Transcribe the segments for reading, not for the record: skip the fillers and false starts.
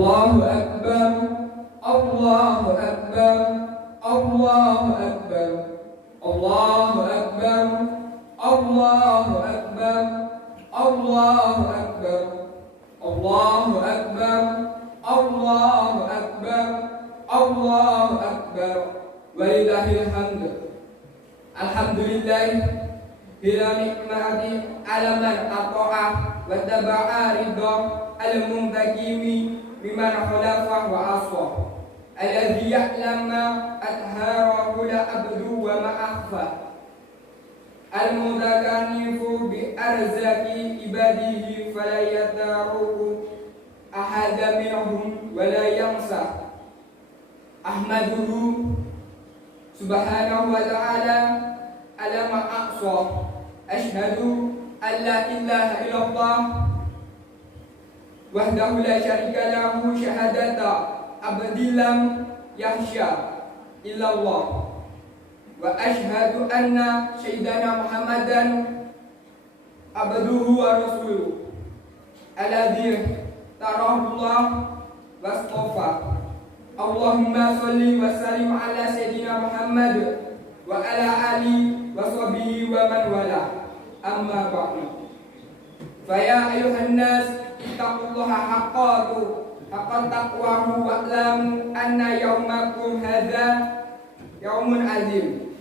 Allahu Akbar, Allahu Akbar, Allahu Akbar, Allahu Akbar, Allahu Akbar, Allahu Akbar, Allahu Akbar, Allahu Akbar, Allahu Akbar, walillahil hamd. Alhamdulillah bila nikmati alaman at-ta'ah wa taba'a ridha al-muntakimi mimman khalafa wa aswa alladhi ya'lam ma atharahu la abdu wa ma akhfa al-mudakanifu bi arzaki ibadihi fala yataruhu ahada minhum wa la yansa ahmaduhu subhanahu wa ta'ala ala ma aqsa ashhadu an la ilaha illallah wahdahu la syarika lahu syahadata abdi lam yahsya illallah wa ashhadu anna sayyidana Muhammadan abduhu wa rasuluhu alladzi tarahullah wastafa. Allahumma sholli wa sallim ala sayyidina Muhammad wa ala ali wa sahbihi wa man wala. Amma ba'du. Fa ya ayuhan nas ittaqullaha haqqan taqwahu wa'lamu anna yawmakum hadza yawmun azim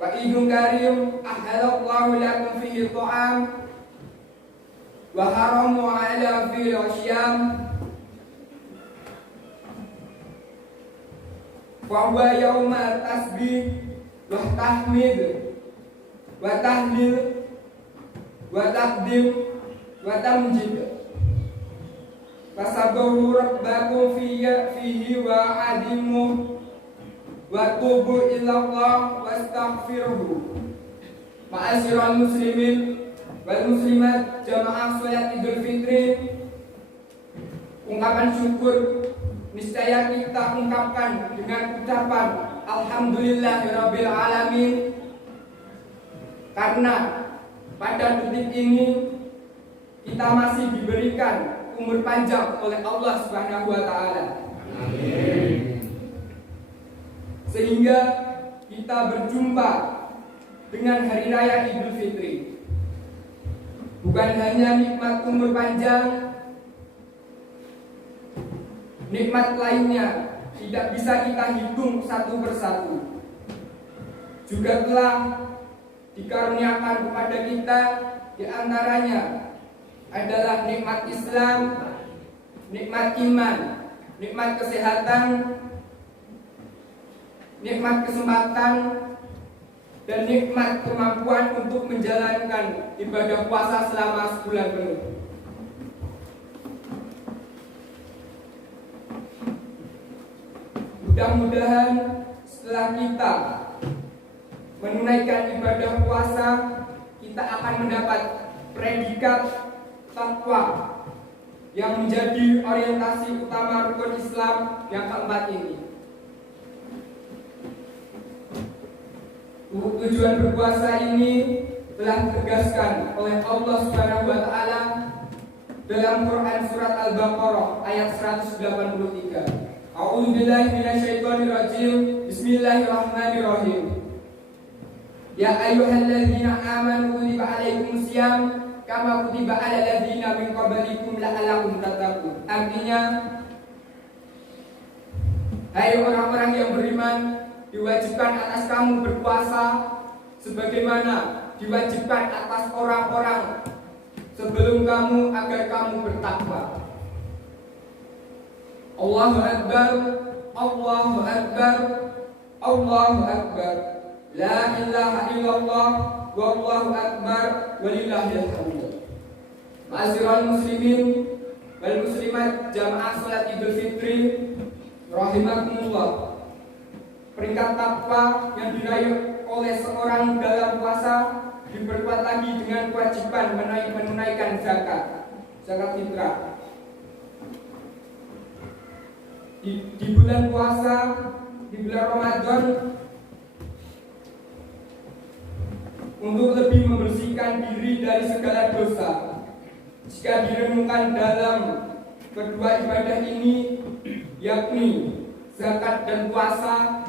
wa idun karim ahhalallahu lakum fihi ta'am wa haramu ala fihi asyam wa huwa yawma tasbih wa tahmid wa tahlil wa taqdim wa tamjid fasabbahu rabbakum fihi wa adimu wa tubu ilallah wastaghfiruhu. Ma'asyiral muslimin wal muslimat jamaah salat Idul Fitri, ungkapan syukur niscaya kita ungkapkan dengan ucapan alhamdulillahirabbil alamin, karena pada detik ini kita masih diberikan umur panjang oleh Allah Subhanahu wa taala. Amin. Sehingga kita berjumpa dengan hari raya Idul Fitri. Bukan hanya nikmat umur panjang, nikmat lainnya tidak bisa kita hitung satu persatu. Juga telah dikaruniakan kepada kita, di antaranya adalah nikmat Islam, nikmat iman, nikmat kesehatan, nikmat kesempatan, dan nikmat kemampuan untuk menjalankan ibadah puasa selama sebulan penuh. Mudah-mudahan setelah kita menunaikan ibadah puasa, kita akan mendapat predikat takwa yang menjadi orientasi utama rukun Islam yang keempat ini. Tujuan berpuasa ini telah ditegaskan oleh Allah Subhanahu wa taala dalam Quran surat Al-Baqarah ayat 183. A'udzu billahi minasyaitonir rajim. Bismillahirrahmanirrahim. Ya ayyuhalladzina amanu kutiba alaikumusiyam kama kutiba alal ladzina min qablikum la'allakum tattaqun. Artinya, hai orang-orang yang beriman, diwajibkan atas kamu berpuasa sebagaimana diwajibkan atas orang-orang sebelum kamu agar kamu bertakwa. Allahu Akbar, Allahu Akbar, Allahu Akbar, la ilaha illallah, wallahu akbar, walillahil hamd. Ma'asyiral muslimin wal muslimat jamaah salat Idul Fitri rahimakumullah. Peringkat takwa yang diraih oleh seorang dalam puasa diperkuat lagi dengan kewajiban menunaikan zakat fitrah. Di bulan puasa, di bulan Ramadan, untuk lebih membersihkan diri dari segala dosa, jika direnungkan dalam kedua ibadah ini, yakni zakat dan puasa,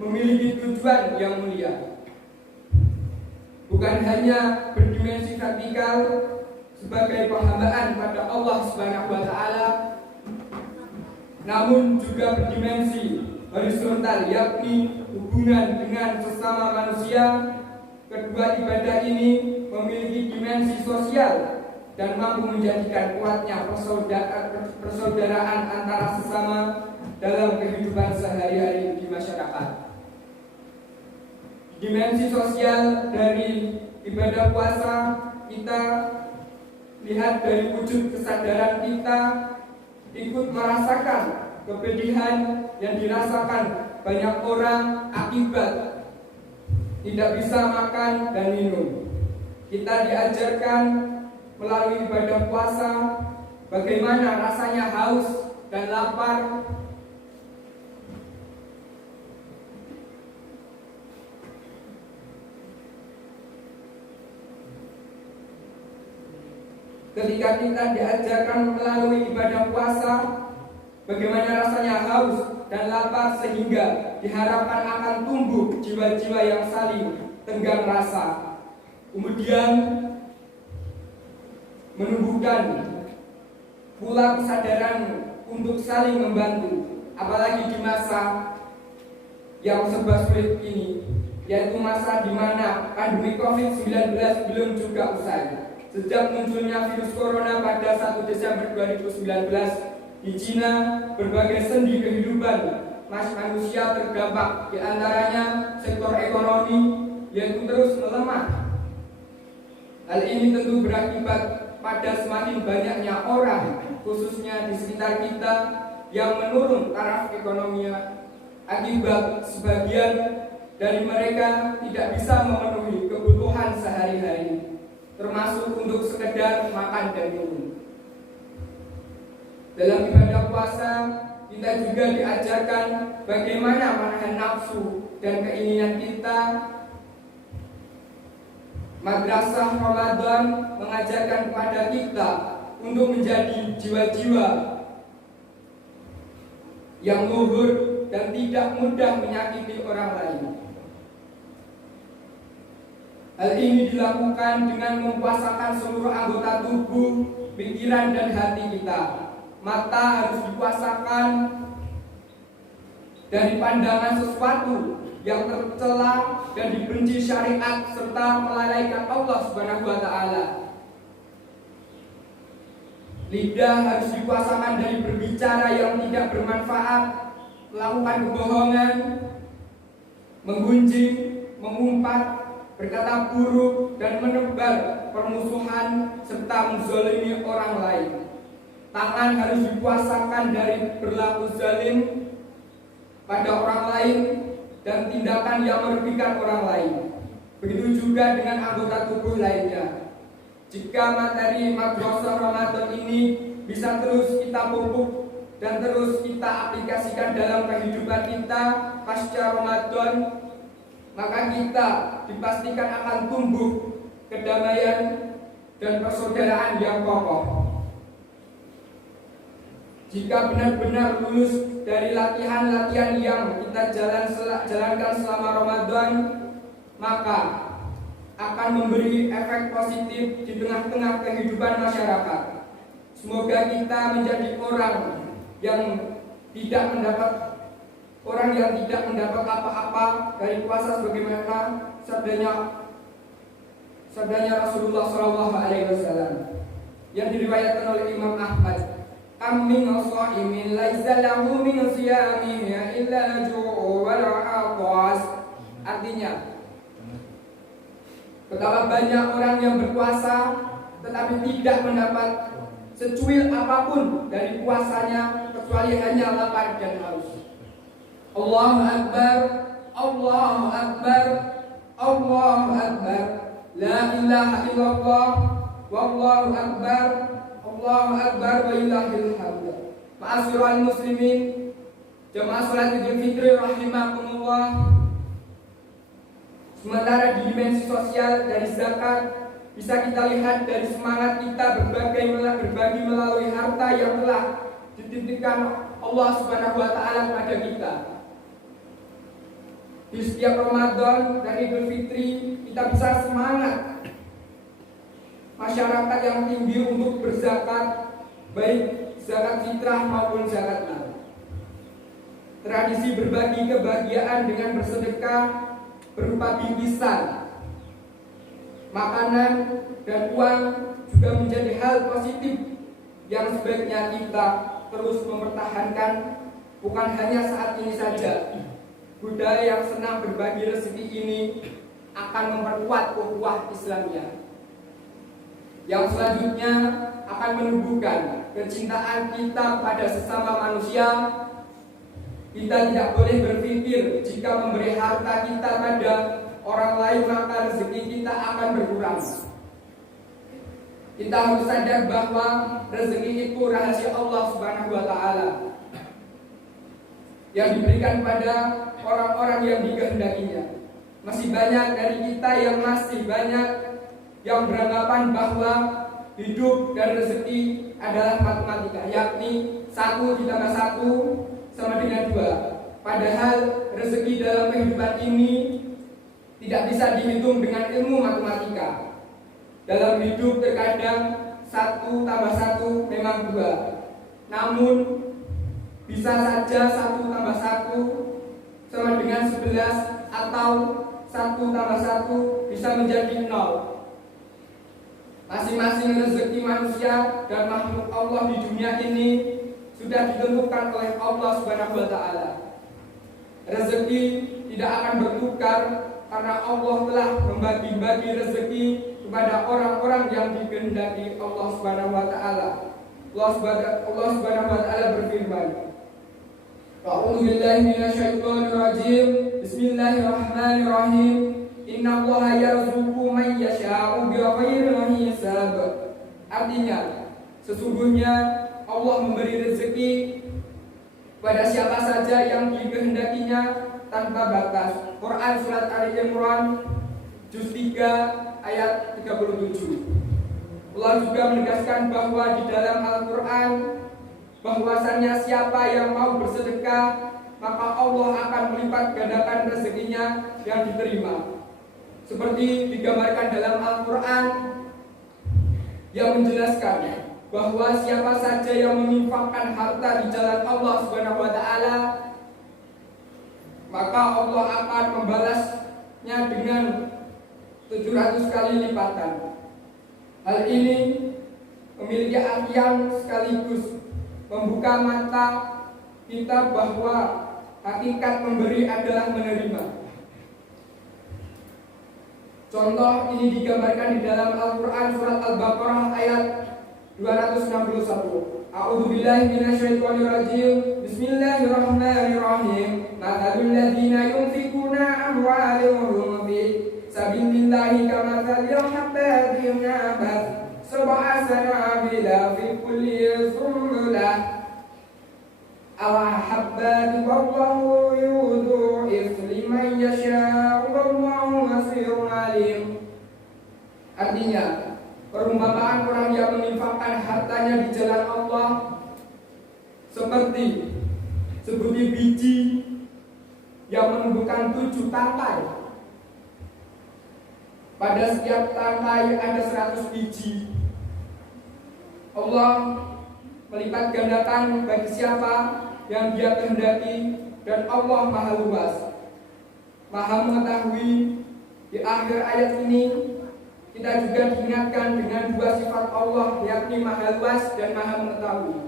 memiliki tujuan yang mulia. Bukan hanya berdimensi vertikal sebagai penghambaan pada Allah Subhanahu wa taala, namun juga berdimensi horizontal, yakni hubungan dengan sesama manusia. Kedua ibadah ini memiliki dimensi sosial dan mampu menjadikan kuatnya persaudaraan antara sesama dalam kehidupan sehari-hari di masyarakat. Dimensi sosial dari ibadah puasa kita lihat dari wujud kesadaran kita ikut merasakan kepedihan yang dirasakan banyak orang akibat tidak bisa makan dan minum. Kita diajarkan melalui ibadah puasa bagaimana rasanya haus dan lapar, ketika kita diajarkan melalui ibadah puasa bagaimana rasanya haus dan lapar, sehingga diharapkan akan tumbuh jiwa-jiwa yang saling tenggang rasa, kemudian menumbuhkan pula kesadaran untuk saling membantu, apalagi di masa yang serba sulit ini, yaitu masa di mana pandemi COVID-19 belum juga usai. Sejak munculnya virus corona pada 1 Desember 2019 di Cina, berbagai sendi kehidupan manusia terdampak, di antaranya sektor ekonomi, yaitu terus melemah. Hal ini tentu berakibat pada semakin banyaknya orang, khususnya di sekitar kita, yang menurun taraf ekonominya. Akibat sebagian dari mereka tidak bisa memenuhi kebutuhan sehari-hari, termasuk untuk sekedar makan dan minum. Dalam ibadah puasa, kita juga diajarkan bagaimana menahan nafsu dan keinginan kita. Madrasah Ramadan mengajarkan kepada kita untuk menjadi jiwa-jiwa yang luhur dan tidak mudah menyakiti orang lain. Hal ini dilakukan dengan mempuasakan seluruh anggota tubuh, pikiran dan hati kita. Mata harus dipuasakan dari pandangan sesuatu yang tercela dan dibenci syariat serta melalaikan Allah Subhanahu wa taala. Lidah harus dipuasakan dari berbicara yang tidak bermanfaat, melakukan kebohongan, menggunjing, mengumpat, berkata buruk dan menebar permusuhan serta menzalimi orang lain. Tangan harus dipuasakan dari berlaku zalim pada orang lain dan tindakan yang merugikan orang lain. Begitu juga dengan anggota tubuh lainnya. Jika materi madrasah Ramadan ini bisa terus kita pupuk dan terus kita aplikasikan dalam kehidupan kita pasca Ramadan, maka kita dipastikan akan tumbuh kedamaian dan persaudaraan yang kokoh. Jika benar-benar lulus dari latihan-latihan yang kita jalankan selama Ramadan, maka akan memberi efek positif di tengah-tengah kehidupan masyarakat. Semoga kita menjadi orang yang tidak mendapat apa-apa dari puasa, sebagaimana sabdanya Rasulullah SAW yang diriwayatkan oleh Imam Ahmad. Min shaimin laisa lahu min siyamihi illa ju' wal 'atas. Artinya, betapa banyak orang yang berpuasa tetapi tidak mendapat secuil apapun dari puasanya kecuali hanya lapar dan haus. Allahu Akbar, Allahu Akbar, Allahu Akbar, la ilaha illallah, wallahu Akbar, Allahu Akbar wa lillahil hamd. Ma'asyiral muslimin, jamaah salat Idul Fitri rahimakumullah. Sementara di dimensi sosial dari zakat bisa kita lihat dari semangat kita berbagi melalui harta yang telah dititipkan Allah Subhanahu wa taala kepada kita. Di setiap Ramadan dan Idul Fitri kita bisa semangat masyarakat yang tinggi untuk berzakat, baik zakat fitrah maupun zakat mal. Tradisi berbagi kebahagiaan dengan bersedekah berupa bingkisan, makanan, dan uang juga menjadi hal positif yang sebaiknya kita terus mempertahankan, bukan hanya saat ini saja. Budaya yang senang berbagi rezeki ini akan memperkuat ukhuwah Islamiyah, yang selanjutnya akan menumbuhkan kecintaan kita pada sesama manusia. Kita tidak boleh berpikir jika memberi harta kita pada orang lain maka rezeki kita akan berkurang. Kita harus sadar bahwa rezeki itu rahasia Allah Subhanahu wa taala yang diberikan pada orang-orang yang dikehendakinya. Masih banyak dari kita yang masih banyak yang beranggapan bahwa hidup dan rezeki adalah matematika, yakni 1 ditambah 1 sama dengan 2. Padahal rezeki dalam kehidupan ini tidak bisa dihitung dengan ilmu matematika. Dalam hidup terkadang 1 tambah 1 memang 2. Namun bisa saja 1 tambah 1 sama dengan 11, atau 1 tambah 1 bisa menjadi 0. Masing-masing rezeki manusia dan makhluk Allah di dunia ini sudah ditentukan oleh Allah Subhanahu wa taala. Rezeki tidak akan bertukar karena Allah telah membagi-bagi rezeki kepada orang-orang yang dikehendaki Allah Subhanahu wa taala. Allah Subhanahu wa taala berfirman, A'udzu billahi minasyaitonir rajim. Bismillahirrahmanirrahim. Innallaha yarzuqu man yasha'u bighairi hisab. Artinya, sesungguhnya Allah memberi rezeki pada siapa saja yang dikehendakinya tanpa batas. Quran surat Ali Imran juz 3 ayat 37. Allah juga menegaskan bahwa di dalam Al-Quran bahwasannya siapa yang mau bersedekah maka Allah akan melipat gandakan rezekinya yang diterima. Seperti digambarkan dalam Al-Quran yang menjelaskan bahwa siapa saja yang menginfakkan harta di jalan Allah Subhanahu wa taala maka Allah akan membalasnya dengan 700 kali lipatan. Hal ini memiliki artian sekaligus membuka mata kita bahwa hakikat memberi adalah menerima. Contoh ini digambarkan di dalam Al-Quran surat Al-Baqarah ayat 261. A'udzu billahi minasyaitonir rajim. Bismillahirrahmanirrahim. Mathalul ladzina yunfikuna amwalahum fi sabilillahi kamathali habbatin nabat sab'a sanabila fi kulli sunbulah habbatin wallahu yudhi'u liman yasha'u wallahu wasi'un alim. Artinya, perumpamaan orang yang menginfakkan hartanya di jalan Allah seperti biji yang menumbuhkan 7 tangkai. Pada setiap tangkai ada 100 biji. Allah melipat gandakan bagi siapa yang Dia kehendaki, dan Allah Maha Luas, Maha mengetahui. Di akhir ayat ini kita juga diingatkan dengan 2 sifat Allah, yakni Maha Luas dan Maha Mengetahui.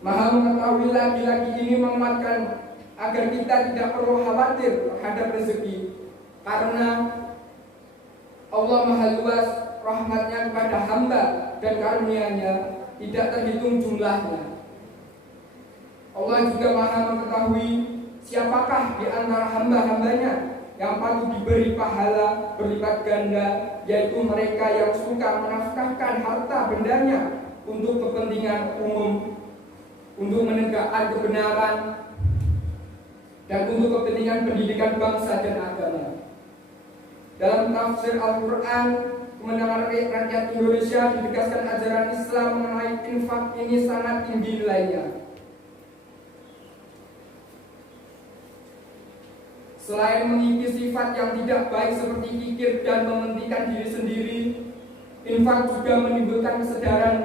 Maha Mengetahui lagi-lagi ini menguatkan agar kita tidak perlu khawatir terhadap rezeki, karena Allah Maha Luas rahmatnya kepada hamba dan karunia-Nya tidak terhitung jumlahnya. Allah juga Maha mengetahui siapakah di antara hamba-hambanya yang patut diberi pahala berlipat ganda, yaitu mereka yang suka menafkahkan harta bendanya untuk kepentingan umum, untuk menegakkan kebenaran dan untuk kepentingan pendidikan bangsa dan agama. Dalam tafsir Al-Quran, kemenangan rakyat Indonesia ditegaskan ajaran Islam mengenai infak ini sangat tinggi nilainya. Selain mengikis sifat yang tidak baik seperti kikir dan mementingkan diri sendiri, infak juga menimbulkan kesadaran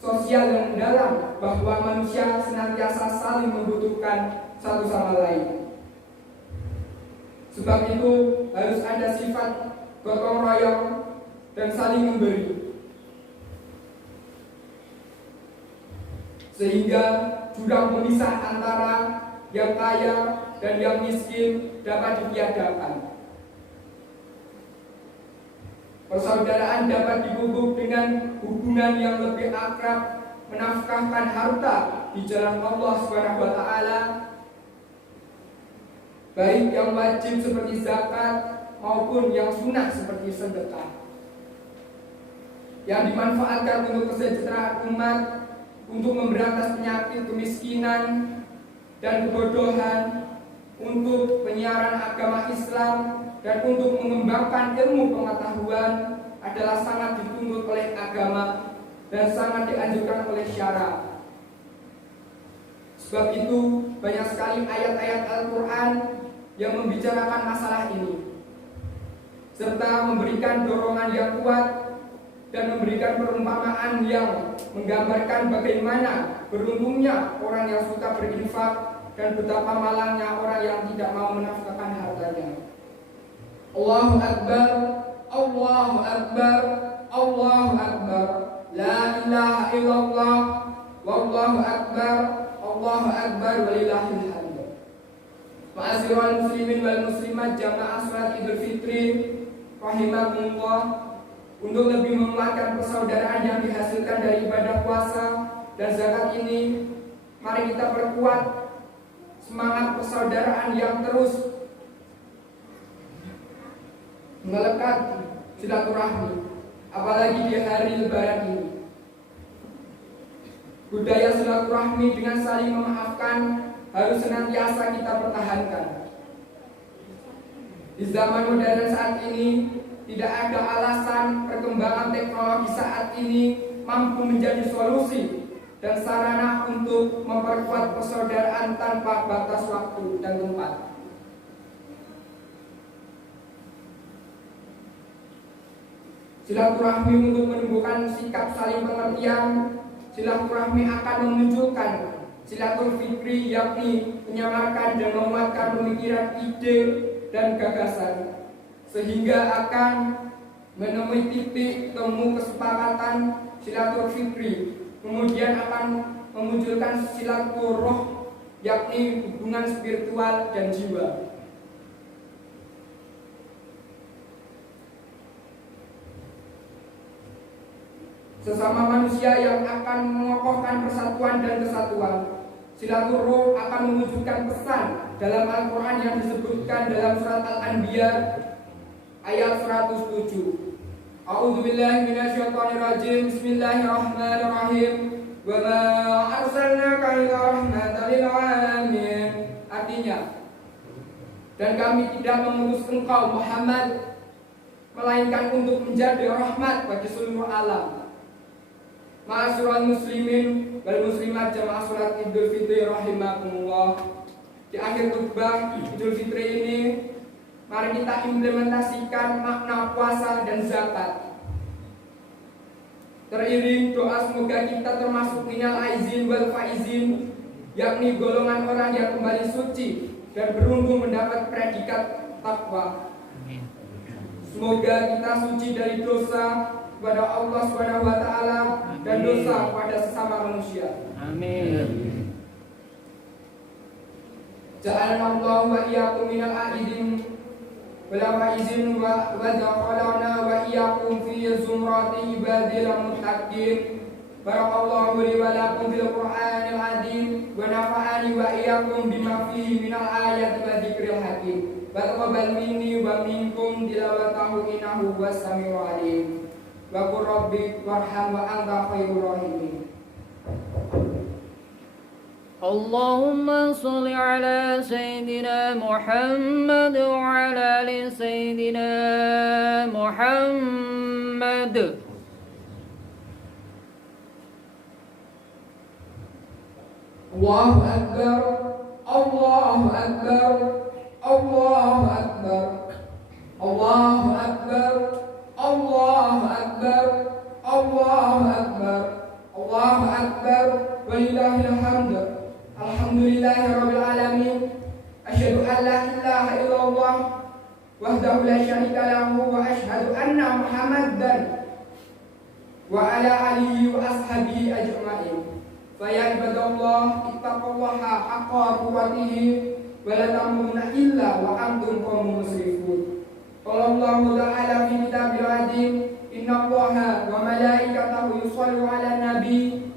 sosial yang mendalam bahwa manusia senantiasa saling membutuhkan satu sama lain. Sebab itu harus ada sifat gotong royong dan saling memberi, sehingga jurang pemisah antara yang kaya dan yang miskin dapat ditiadakan. Persaudaraan dapat dipupuk dengan hubungan yang lebih akrab, menafkahkan harta di jalan Allah Subhanahu wa taala, baik yang wajib seperti zakat maupun yang sunnah seperti sedekah, yang dimanfaatkan untuk kesejahteraan umat, untuk memberantas penyakit kemiskinan dan kebodohan, untuk penyiaran agama Islam, dan untuk mengembangkan ilmu pengetahuan adalah sangat dituntut oleh agama dan sangat dianjurkan oleh syara. Sebab itu banyak sekali ayat-ayat Al-Quran yang membicarakan masalah ini, serta memberikan dorongan yang kuat dan memberikan perumpamaan yang menggambarkan bagaimana beruntungnya orang yang suka berinfak dan betapa malangnya orang yang tidak mau menafkahkan hartanya. Allahu Akbar, Allahu Akbar, Allahu Akbar, la ilaha illallah, wallahu akbar, Allahu Akbar, walillahil hamd. Ma'asyiral muslimin wal muslimat jamaah salat Idul Fitri rahimakumullah, untuk lebih menguatkan persaudaraan yang dihasilkan dari ibadah puasa dan zakat ini, mari kita perkuat semangat persaudaraan yang terus melekat silaturahmi, apalagi di hari Lebaran ini. Budaya silaturahmi dengan saling memaafkan harus senantiasa kita pertahankan. Di zaman modern saat ini, tidak ada alasan perkembangan teknologi saat ini mampu menjadi solusi dan sarana untuk memperkuat persaudaraan tanpa batas waktu dan tempat. Silaturahmi untuk menumbuhkan sikap saling pengertian. Silaturahmi akan memunculkan silatul fikri, yakni menyamarkan dan menguatkan pemikiran, ide, dan gagasan, sehingga akan menemui titik temu kesepakatan silatul fikri. Kemudian akan memunculkan silatul roh, yakni hubungan spiritual dan jiwa. Sesama manusia yang akan mengokohkan persatuan dan kesatuan. Silatul roh akan mewujudkan pesan dalam Al-Quran yang disebutkan dalam surat Al-Anbiya ayat 107. A'udzubillahi minasyaitonirrajim. Bismillahirrahmanirrahim. Wa ma arsalnaka illa rahmatan lil alamin. Artinya, dan kami tidak mengutus engkau Muhammad melainkan untuk menjadi rahmat bagi seluruh alam. Ma'asyiral muslimin wal muslimat jamaah salat Idul Fitri rahimakumullah. Di akhir khutbah Idul Fitri ini, mari kita implementasikan makna puasa dan zakat. Teriring doa semoga kita termasuk minal aizin wal faizin, yakni golongan orang yang kembali suci dan beruntung mendapat predikat takwa. Semoga kita suci dari dosa kepada Allah Subhanahu wa taala dan dosa pada sesama manusia. Amin. Ja'alna Allah wa iyyakum minal aidin wal faizin wa dakhalna wa iyyakum fi zumrati ibadil muttaqin. Barakallahu li wa lakum bil Qur'anil azim wa nafa'ani wa iyyakum bima fihi minal ayati wa dzikril hakim. Taqabbal minni wa minkum tilawatahu innahu was-sami'ul 'alim. Wa qur rabbi warham wa anta khairur rahimin. اللهم صل على سيدنا محمد وعلى آل سيدنا محمد. Allahu Akbar, Allahu Akbar, Allahu Akbar, Allahu Akbar, Allahu Akbar, Allahu Akbar, Allahu Akbar, walillahil hamd. Alhamdulillahirabbil alamin. Asyhadu an la ilaha illallah wahdahu la syarika lahu wa asyhadu anna Muhammadan wa ala alihi wa ashabihi ajma'in. Faya ibadallah ittaqullaha haqqa tuqatih wa la tamutunna illa wa antum qaumun muslimun. Qala Allahu ta'ala fi kitabil azim, innallaha wa malaikatahu yusholluna 'alan nabi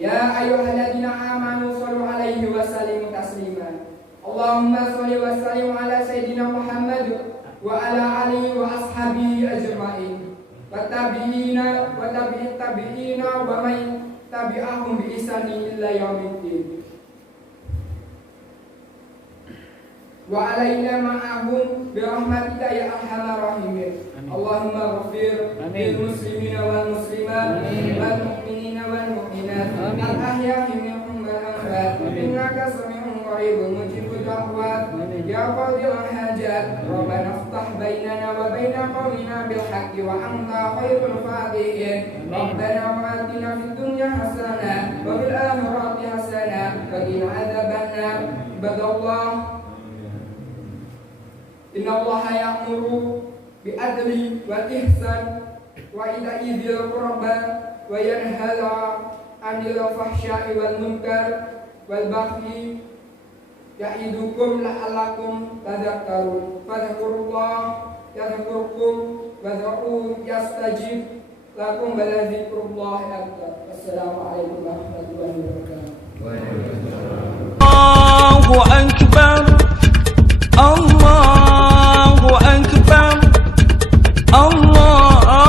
ya ayyuhalladzina amanu shallu 'alaihi wa sallimu taslima. Allahumma shalli wa sallim 'ala sayyidina Muhammad wa ala alihi wa ashabihi ajma'in. Wa tabi'ina wa tabi'it tabi'ina wa man tabi'ahum bi ihsani illa yaumiddin. Wa alaina ma'ahum bi rahmatika ya arhamar rahimin. Allahumma ighfir lil muslimina wal muslimat wal mu'minina wal mu'minat al ahya'i minhum wal amwat innaka sami'un qaribun mujibud da'wat ya qadil hajat rabbana iftah bainana wa baina qawmina bil haqqi wa anta khairul fatihin. Rabbana atina fid dunya hasanah wa fil akhirati hasanah wa qina adzabannar. Ibadallah, innallaha ya'muru bi'adli wal ihsan wa ita'i dzil qurba wa yanha 'anil fahsya'i wal munkar wal baghi ya'idukum la'allakum tadhakkarun. Fadhkurullah yadhkurkum wad'uhu yastajib lakum wa la dzikrullahi akbar. Assalamualaikum warahmatullahi wabarakatuh. Allahu akbar, Allahu akbar, Allahu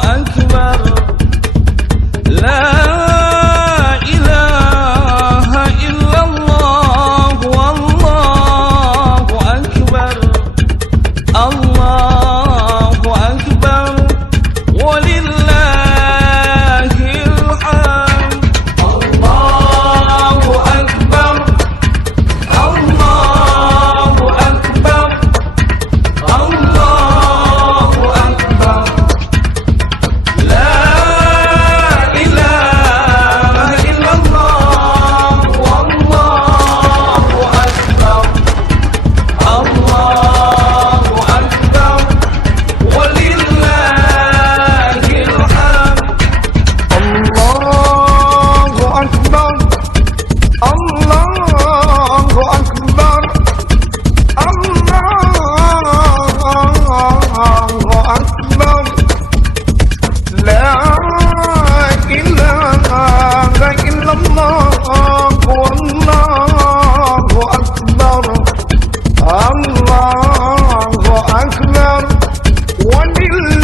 akbar. La ilaha illallah, wallahu akbar, Allahu akbar, walillahil hamd. Allahu akbar, Allahu akbar, Allahu akbar. La ilaha illallah, wallahu akbar, Allahu akbar, walillahil hamd. Allahu akbar, Allahu akbar, Allahu akbar. La ilaha illallah, wallahu akbar, Allahu akbar, walillahil